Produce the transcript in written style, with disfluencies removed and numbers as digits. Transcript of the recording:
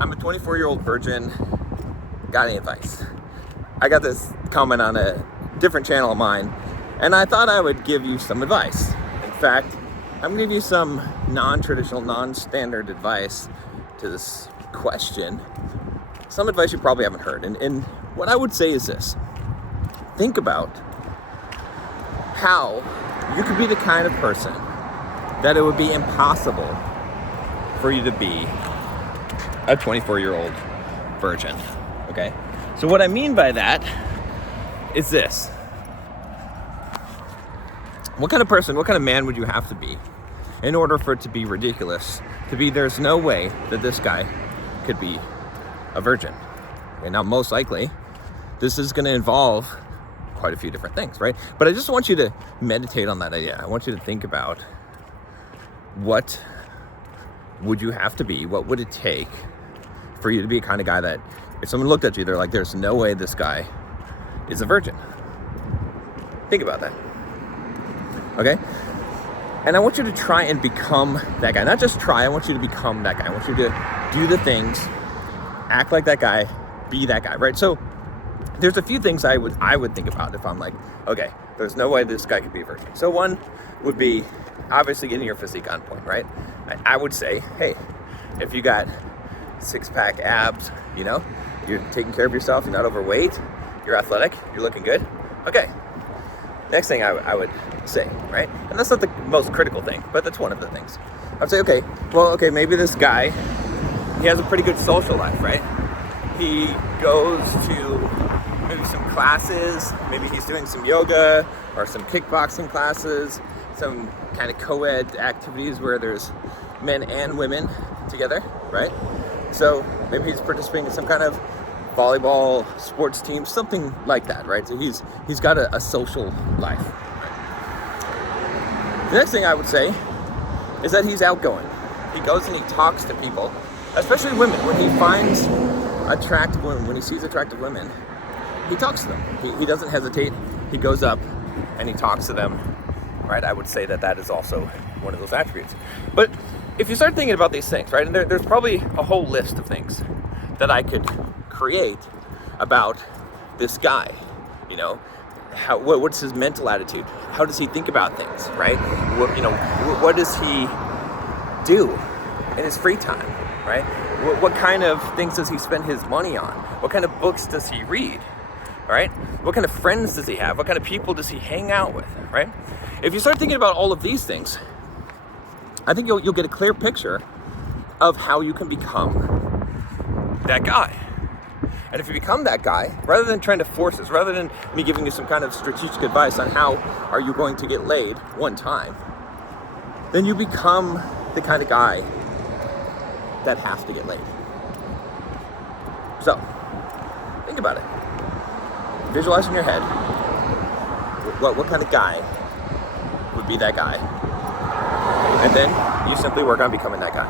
I'm a 24-year-old virgin. Got any advice? I got this comment on a different channel of mine, and I thought I would give you some advice. In fact, I'm gonna give you some non-traditional, non-standard advice to this question. Some advice you probably haven't heard. And what I would say is this. Think about how you could be the kind of person that it would be impossible for you to be a 24-year-old virgin, okay? So what I mean by that is this. What kind of person, what kind of man would you have to be in order for it to be ridiculous, to be there's no way that this guy could be a virgin? Okay, now, most likely, this is gonna involve quite a few different things, right? But I just want you to meditate on that idea. I want you to think about what would you have to be, what would it take for you to be a kind of guy that if someone looked at you, they're like, there's no way this guy is a virgin. Think about that, okay? And I want you to try and become that guy. Not just try, I want you to become that guy. I want you to do the things, act like that guy, be that guy, right? So there's a few things I would think about if I'm like, okay, there's no way this guy could be a virgin. So one would be obviously getting your physique on point, right? I would say, hey, if you got six-pack abs, you know, you're taking care of yourself, you're not overweight, you're athletic, you're looking good, okay. Next thing I would say, right? And that's not the most critical thing, but that's one of the things. I'd say, okay, maybe this guy, he has a pretty good social life, right? He goes to maybe some classes, maybe he's doing some yoga or some kickboxing classes, some kind of co-ed activities where there's men and women together, right? So maybe he's participating in some kind of volleyball sports team, something like that, right? So he's got a social life. The next thing I would say is that he's outgoing. He goes and he talks to people, especially women. When he finds attractive women, when he sees attractive women, he talks to them. He doesn't hesitate. He goes up and he talks to them, right? I would say that is also one of those attributes. But if you start thinking about these things, right, and there's probably a whole list of things that I could create about this guy, you know, what's his mental attitude? How does he think about things, right? What does he do in his free time, right? What kind of things does he spend his money on? What kind of books does he read, right? What kind of friends does he have? What kind of people does he hang out with, right? If you start thinking about all of these things, I think you'll get a clear picture of how you can become that guy. And if you become that guy, rather than trying to force this, rather than me giving you some kind of strategic advice on how are you going to get laid one time, then you become the kind of guy that has to get laid. So, think about it. Visualize in your head what kind of guy would be that guy. And then you simply work on becoming that guy.